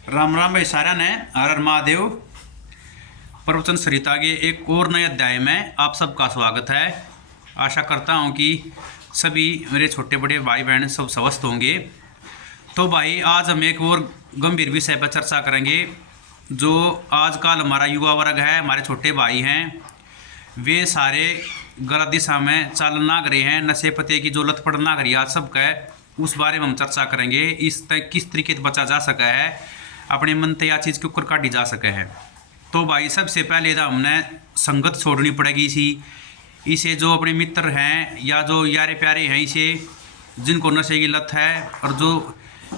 राम राम भाई सारा ने हर हर महादेव। प्रवचन सरिता के एक और नए अध्याय में आप सबका स्वागत है। आशा करता हूँ कि सभी मेरे छोटे बड़े भाई बहन सब स्वस्थ होंगे। तो भाई आज हम एक और गंभीर विषय पर चर्चा करेंगे। जो आजकल हमारा युवा वर्ग है, हमारे छोटे भाई हैं, वे सारे गलत दिशा में चालन ना रहे हैं। नशे पते की जो लत पड़ना करी आज सबका है, उस बारे में हम चर्चा करेंगे। किस तरीके से बचा जा सका है, अपने मन से यह चीज़ के ऊपर काटी जा सके है। तो भाई सबसे पहले तो हमने संगत छोड़नी पड़ेगी इसे जो अपने मित्र हैं या जो यारे प्यारे हैं, इसे जिनको नशे की लत है और जो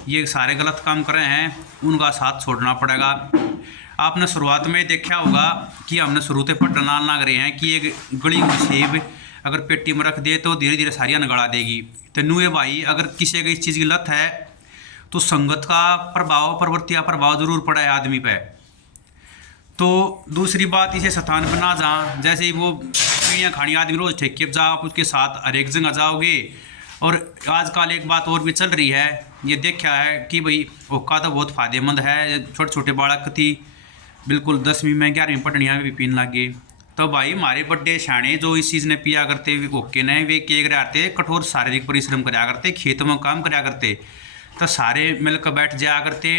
ये सारे गलत काम कर रहे हैं, उनका साथ छोड़ना पड़ेगा। आपने शुरुआत में देखा होगा कि हमने शुरू से पढ़ना ना रहे हैं कि एक गली हुई सेब अगर पेटी में रख दे तो धीरे धीरे सारियाँ नगड़ा देगी। तो नुए भाई अगर किसी को इस चीज़ की लत है तो संगत का प्रभाव, प्रवृत्ति का प्रभाव जरूर पड़ा है आदमी पे। तो दूसरी बात, इसे स्थान पर ना जा, जैसे वो पीढ़ियाँ खानी आदमी रोज़ ठेके पर जाओ, उसके साथ हर एक जगह जाओगे। और आजकल एक बात और भी चल रही है, ये देखा है कि भाई हुक्का तो बहुत फ़ायदेमंद है। छोटे छोटे बालक थी बिल्कुल 10वीं में 11वीं पढ़निया में भी पीने लगे। तो भाई हमारे बड्डे शाणे जो इस चीज़ ने पिया करते हुक्के ने, वे के करते कठोर शारीरिक परिश्रम कराया करते, खेतों में काम कराया करते, तो सारे मिलकर बैठ जाया करते।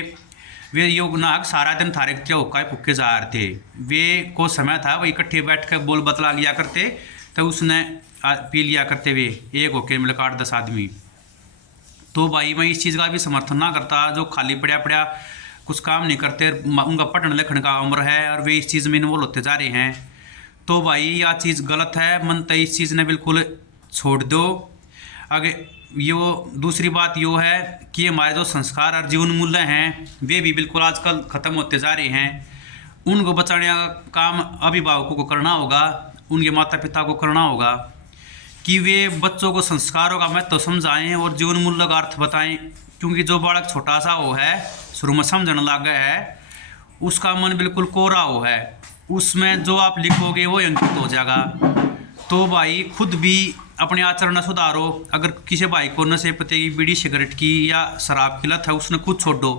वे योग नाग सारा दिन थारे हुक्का फुक्के जा रहे थे। वे को समय था वो इकट्ठे बैठ कर बोल बतला लिया करते, तो उसने पी लिया करते वे एक होके मिलकर 8-10 आदमी। तो भाई मैं इस चीज़ का भी समर्थन ना करता। जो खाली पड़ा पड़ा कुछ काम नहीं करते, उनका पढ़ने लिखने का उम्र है और वे इस चीज़ में इन्वॉल्व होते जा रहे हैं, तो भाई यह चीज़ गलत है। मन तो इस चीज़ ने बिल्कुल छोड़ दो। आगे यो दूसरी बात यो है कि हमारे जो संस्कार और जीवन मूल्य हैं, वे भी बिल्कुल आजकल ख़त्म होते जा रहे हैं। उनको बचाने का काम अभिभावकों को करना होगा, उनके माता पिता को करना होगा कि वे बच्चों को संस्कारों का महत्व समझाएं और जीवन मूल्य का अर्थ बताएं। क्योंकि जो बालक छोटा सा हो है, शुरू में समझने लगा है, उसका मन बिल्कुल कोरा हो है, उसमें जो आप लिखोगे वो अंकित हो जाएगा। तो भाई खुद भी अपने आचरण सुधारो। अगर किसी भाई को नशे पते की, बीड़ी सिगरेट की या शराब की लत है, उसने खुद छोड़ दो।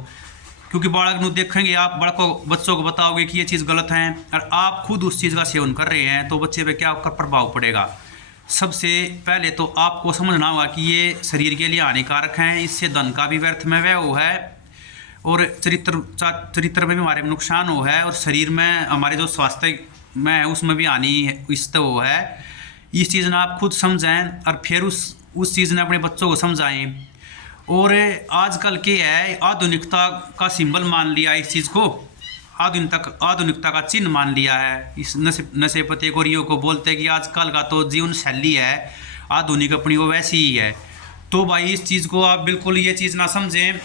क्योंकि बालक को देखेंगे, आप बच्चों को बताओगे कि ये चीज़ गलत है और आप खुद उस चीज़ का सेवन कर रहे हैं, तो बच्चे पे क्या प्रभाव पड़ेगा। सबसे पहले तो आपको समझना होगा कि ये शरीर के लिए हानिकारक हैं, इससे धन का भी व्यर्थ में व्यय हो है और चरित्र में भी हमारे नुकसान हो है और शरीर में हमारे जो स्वास्थ्य में है उसमें भी हानि इससे हो है। इस चीज़ ने आप खुद समझें और फिर उस चीज़ ने अपने बच्चों को समझाएं। और आजकल के है आधुनिकता का सिंबल मान लिया इस चीज़ को, आधुनिकता का चिन्ह मान लिया है। इस नशे पते को रियो को बोलते हैं कि आजकल का तो जीवन शैली है आधुनिक अपनी वो वैसी ही है। तो भाई इस चीज़ को आप बिल्कुल ये चीज़ ना समझें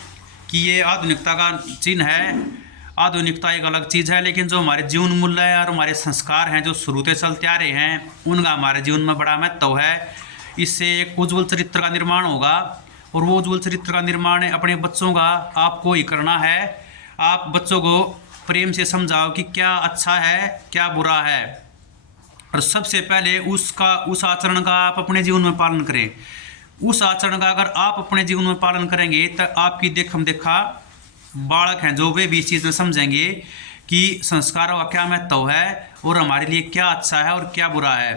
कि ये आधुनिकता का चिन्ह है। आधुनिकता एक अलग चीज़ है, लेकिन जो हमारे जीवन मूल्य है और हमारे संस्कार हैं जो शुरू से चलते आ रहे हैं, उनका हमारे जीवन में बड़ा महत्व है। इससे एक उज्ज्वल चरित्र का निर्माण होगा और वो उज्ज्वल चरित्र का निर्माण अपने बच्चों का आपको ही करना है। आप बच्चों को प्रेम से समझाओ कि क्या अच्छा है क्या बुरा है, और सबसे पहले उस आचरण का आप अपने जीवन में पालन करें। उस आचरण का अगर आप अपने जीवन में पालन करेंगे तो आपकी देखम देखा बालक हैं जो वे भी इस चीज़ में समझेंगे कि संस्कारों का क्या महत्व है और हमारे लिए क्या अच्छा है और क्या बुरा है।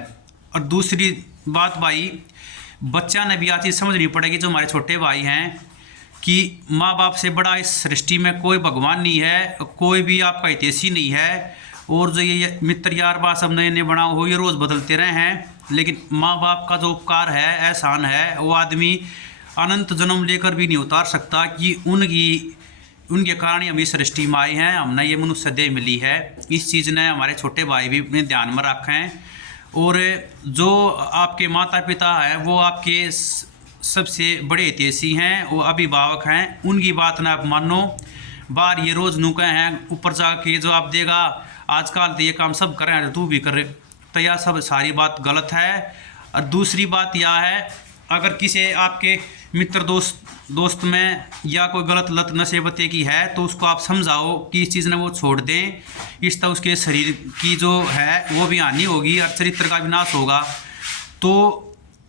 और दूसरी बात भाई, बच्चा ने भी यह चीज़ समझनी पड़ेगी, जो हमारे छोटे भाई हैं, कि माँ बाप से बड़ा इस सृष्टि में कोई भगवान नहीं है, कोई भी आपका हितैषी नहीं है। और जो ये मित्र यार बात सब नए नए बनाओ हो, ये रोज़ बदलते रहे हैं, लेकिन माँ बाप का जो उपकार है, एहसान है, वो आदमी अनंत जन्म लेकर भी नहीं उतार सकता कि उनके कारण ही हम इस सृष्टि में आए हैं, हमने ये मनुष्य देह मिली है। इस चीज़ ने हमारे छोटे भाई भी अपने ध्यान में रखें। और जो आपके माता पिता हैं वो आपके सबसे बड़े हितैषी हैं, वो अभिभावक हैं, उनकी बात ना आप मानो। बाहर ये रोज़ नुके हैं ऊपर जाके जो आप देगा आजकल तो ये काम सब कर रहे हैं, तू भी करे, तो यह सब सारी बात गलत है। और दूसरी बात यह है, अगर किसी आपके मित्र दोस्त में या कोई गलत लत नशे पते की है, तो उसको आप समझाओ कि इस चीज़ ने वो छोड़ दें। इस तरह उसके शरीर की जो है वो भी हानि होगी और चरित्र का विनाश होगा। तो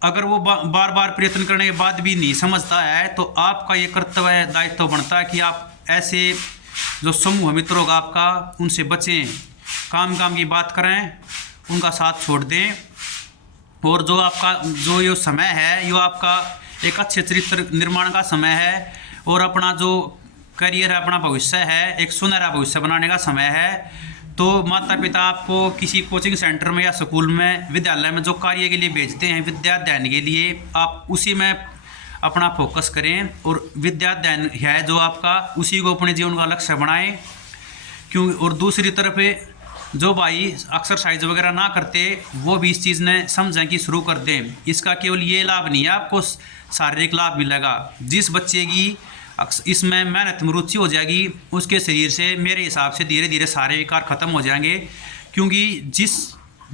अगर वो बार बार प्रयत्न करने के बाद भी नहीं समझता है, तो आपका ये कर्तव्य दायित्व बनता है कि आप ऐसे जो समूह मित्र होगा आपका उनसे बचें, काम काम की बात करें, उनका साथ छोड़ दें। और जो आपका जो ये समय है ये आपका एक अच्छे चरित्र निर्माण का समय है और अपना जो करियर है, अपना भविष्य है, एक सुनहरा भविष्य बनाने का समय है। तो माता पिता आपको किसी कोचिंग सेंटर में या स्कूल में, विद्यालय में जो कार्य के लिए भेजते हैं, विद्या अध्ययन के लिए, आप उसी में अपना फोकस करें और विद्या अध्ययन है जो आपका, उसी को अपने जीवन का लक्ष्य बनाएं। क्यों? और दूसरी तरफ जो भाई एक्सरसाइज वगैरह ना करते वो भी इस चीज़ ने समझें कि शुरू कर दें। इसका केवल ये लाभ नहीं है, आपको शारीरिक लाभ मिलेगा। जिस बच्चे की इसमें मेहनत में रुचि हो जाएगी उसके शरीर से मेरे हिसाब से धीरे धीरे सारे विकार खत्म हो जाएंगे। क्योंकि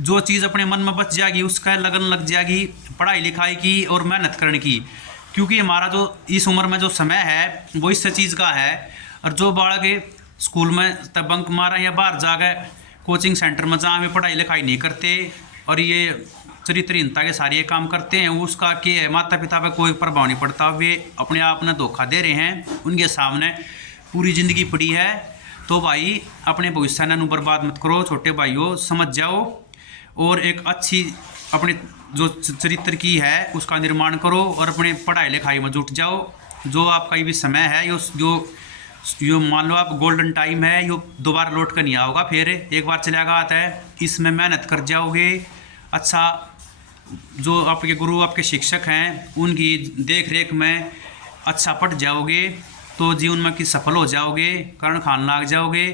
जो चीज़ अपने मन में बच जाएगी उसका लगन लग जाएगी पढ़ाई लिखाई की और मेहनत करने की। क्योंकि हमारा जो इस उम्र में जो समय है वो इस चीज़ का है। और जो बालक स्कूल में तब बंक मारा या बाहर जाकर कोचिंग सेंटर में जहाँ में पढ़ाई लिखाई नहीं करते और ये चरित्रहीनता के सारे काम करते हैं, उसका कि माता पिता पर कोई प्रभाव नहीं पड़ता। वे अपने आप में धोखा दे रहे हैं, उनके सामने पूरी ज़िंदगी पड़ी है। तो भाई अपने भविष्य ने बर्बाद मत करो, छोटे भाइयों समझ जाओ और एक अच्छी अपने जो चरित्र की है उसका निर्माण करो और अपने पढ़ाई लिखाई में जुट जाओ। जो आपका ये भी समय है यो मान लो आप गोल्डन टाइम है, यो दोबारा लौट कर नहीं आओगा, फिर एक बार चलेगा आता है। इसमें मेहनत कर जाओगे, अच्छा जो आपके गुरु आपके शिक्षक हैं उनकी देख रेख में अच्छा पढ़ जाओगे तो जीवन में कि सफल हो जाओगे, कर्ण खान लाग जाओगे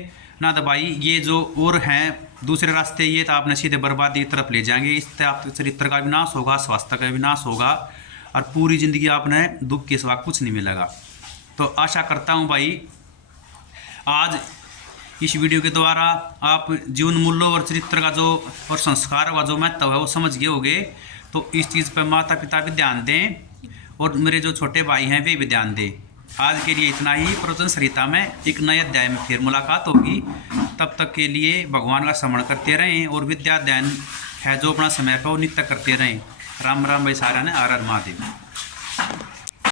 ना। तो भाई ये जो और हैं दूसरे रास्ते ये तो आपने सीधे बर्बादी की तरफ ले जाएंगे। इससे आपके चरित्र का विनाश होगा, स्वास्थ्य का विनाश होगा और पूरी ज़िंदगी आपने दुख के सिवा कुछ नहीं मिलेगा। तो आशा करता हूँ भाई आज इस वीडियो के द्वारा आप जीवन मूल्यों और चरित्र का जो और संस्कार का जो महत्व है वो समझ गए होंगे। तो इस चीज़ पर माता पिता भी ध्यान दें और मेरे जो छोटे भाई हैं वे भी ध्यान दें। आज के लिए इतना ही। प्रवचन संहिता में एक नए अध्याय में फिर मुलाकात होगी। तब तक के लिए भगवान का स्मरण करते रहें और विद्या अध्ययन है जो अपना समय पर वो नित्य करते रहें। राम राम भाई सारा ने हर हर महादेव।